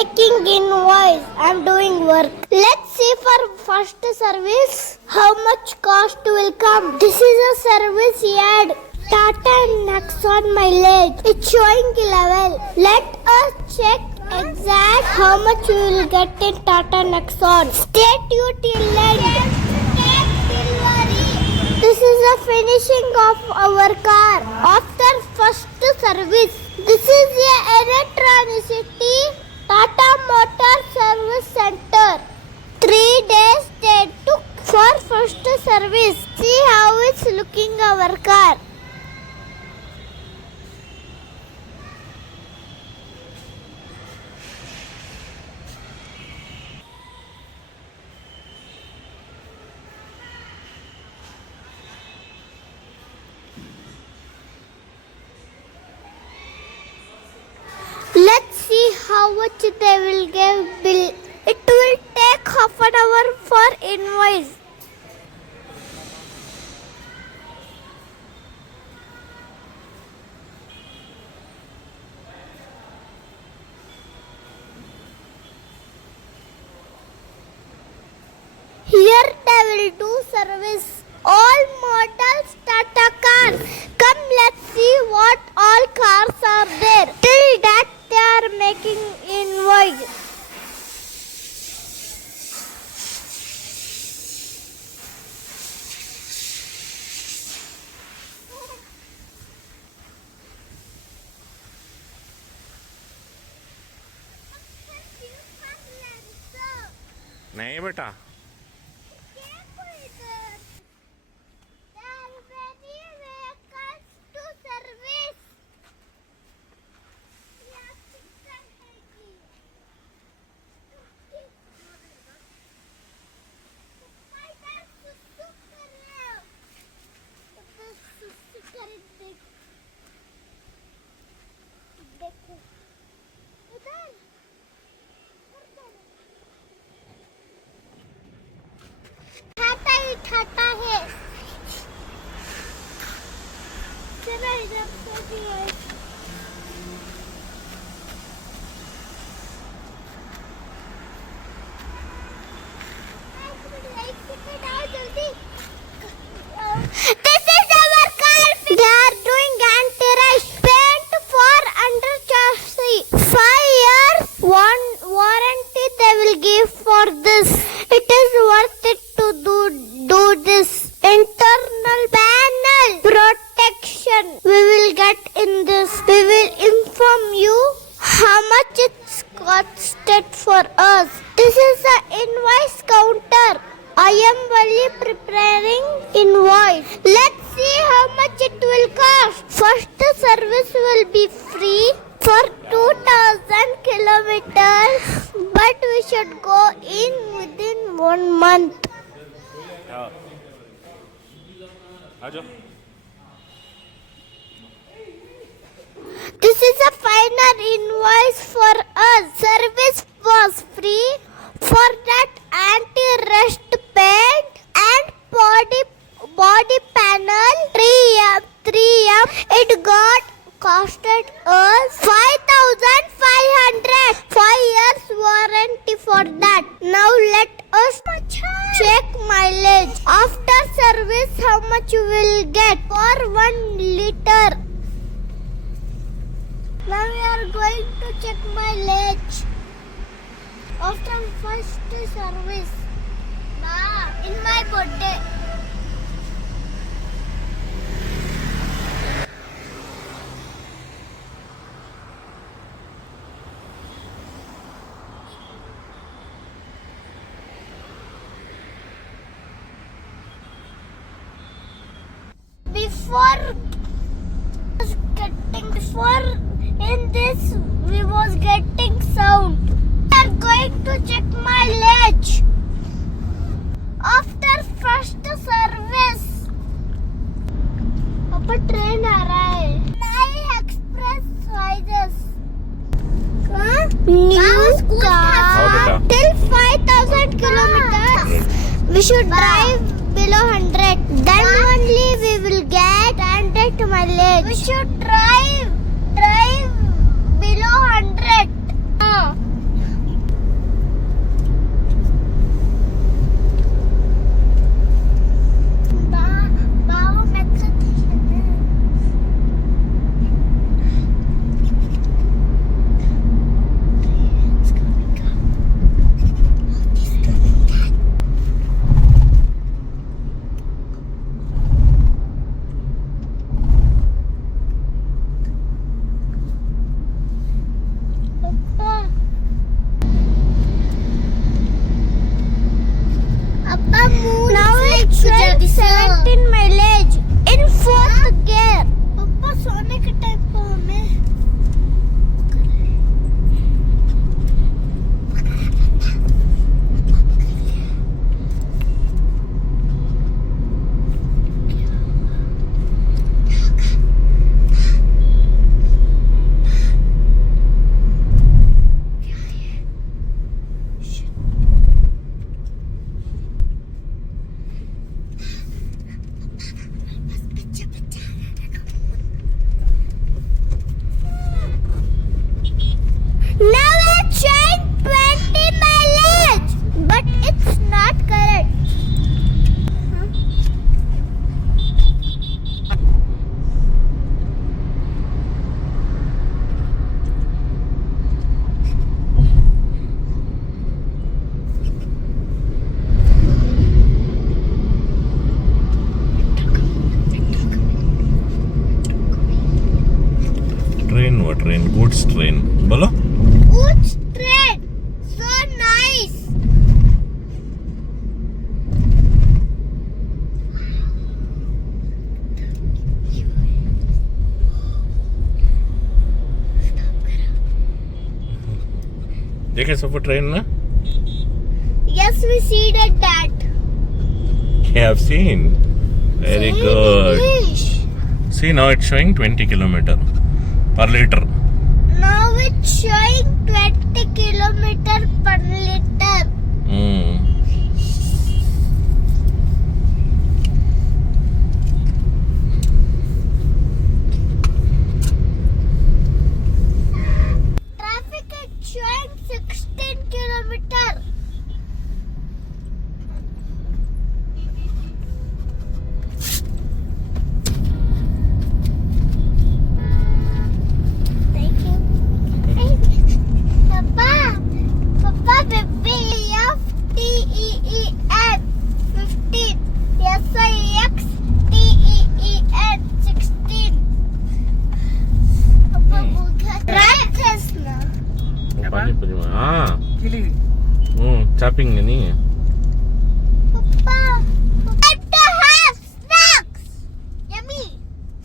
taking invoice. I'm doing work. Let's see for first service how much cost will come. This is a service ad. Tata Nexon mileage. It's showing level. Let us check exact how much we will get in Tata Nexon. Stay tuned till end. This is the finishing of our car after first service. This is a electronicity Tata Motor Service Center. 3 days they took for first service. See how it's looking our car. Let's see how much they will give bill. It will take half an hour for invoice. Here they will do service. All models Tata cars. Come, let's see what all cars are there. Till that they are making invoice. नहीं बेटा ठाटा है। चलो इधर से भी है। This is our car. They are doing anti-rush paint for under chassis. 5 years warranty they will give for this. It is worth it to do this. Internal panel protection we will get in this. We will inform you how much it's costed for us. This is the invoice counter. I am only preparing invoice. Let's see how much it will cost. First service will be free for 2000 kilometers, but we should go in within 1 month. This is a final invoice for us. Service was free. For that anti-rust paint and body panel 3M it got costed us 5,500. 5 years warranty for that. Now let us check mileage. After service how much you will get for 1 liter. Now we are going to check mileage. After first service, in my birthday. Before in this we was getting sound. We are going to check mileage. After first service. अब train आ रहा है. नई express sizes. New car till 5,000 kilometers. We should drive below 100. Then only we will get 100 mileage. We should drive below 100. देखे सफर train ना? Yes, we see that. You have seen. Very See good. English. See, now it's showing 20 kilometer per liter. Now it's showing 20 kilometer per liter. Hmm. Traffic is showing 16 kilometer. Thank you. Papa, baby, FTEEN 15, SIXTEEN 16. Papa, right just now. Pani mah. Kili. Chopping ni. Papa, time to have snacks. Yummy.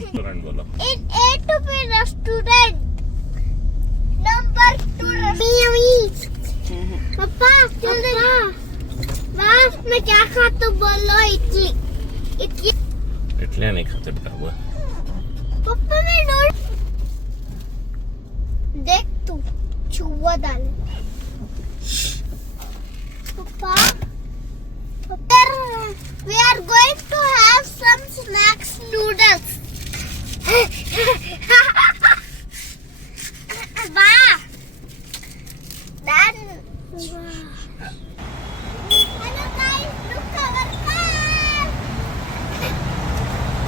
Restaurant बोलो. In A to B restaurant. Number 2 restaurant. पापा जल्दी बस मैं क्या खाता हूँ बोलो इडली इडली इडलियाँ नहीं खाते बेटा वो. पापा मैं नोट देख तू चूहा डाले पापा पापा we are going to have some snacks noodles. Wow. Done. Hello guys, look our car.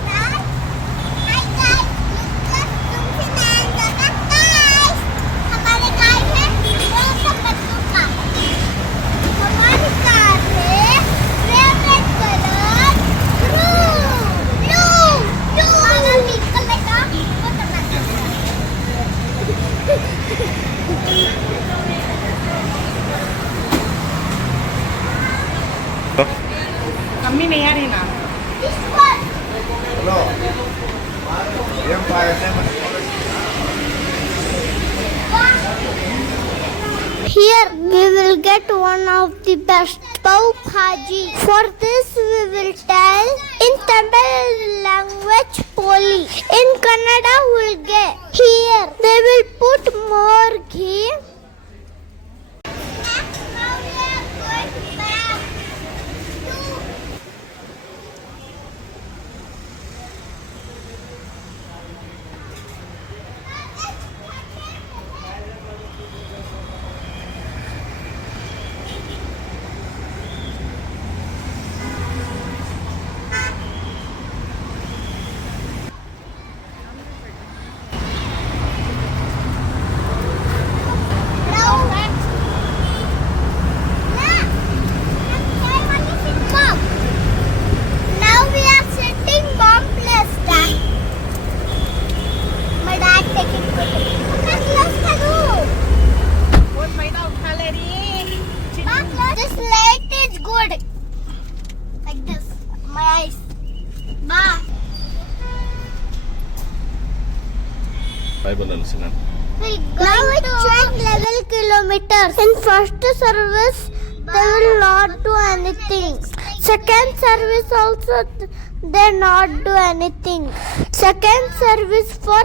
Dad, hi guys, look at तुमसे मैं जाना guys. हमारे कार है welcome बच्चों का. हमारी कार है favorite color blue. हमारा vehicle लेगा वो करना चाहिए. मम्मी नहीं आ रही ना. This one. Here we will get one of the best pav bhaji. For this we will tell in Tamil language poli. In Kannada we will get. Here they will put more ghee. Now we are going back to Now we are sitting mom place dad. My dad taking photo. Close करो. बहुत फायदा उठा ले रही. This light is good. Like this. My eyes. Ma. Bible listener. Now it's showing 11 kilometers. In first service, they will not do anything. Second service also, they not do anything. Second service for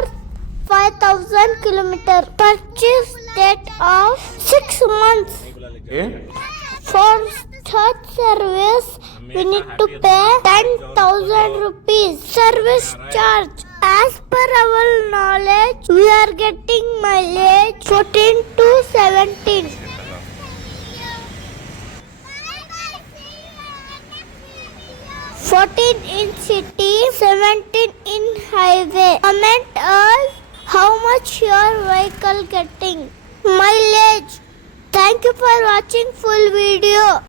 5,000 kilometers. Purchase date of 6 months. For third service, we need to pay 10,000 rupees service charge. As per our knowledge, we are getting mileage 14 to 17. 14 in city, 17 in highway. Comment us how much your vehicle getting mileage. Thank you for watching full video.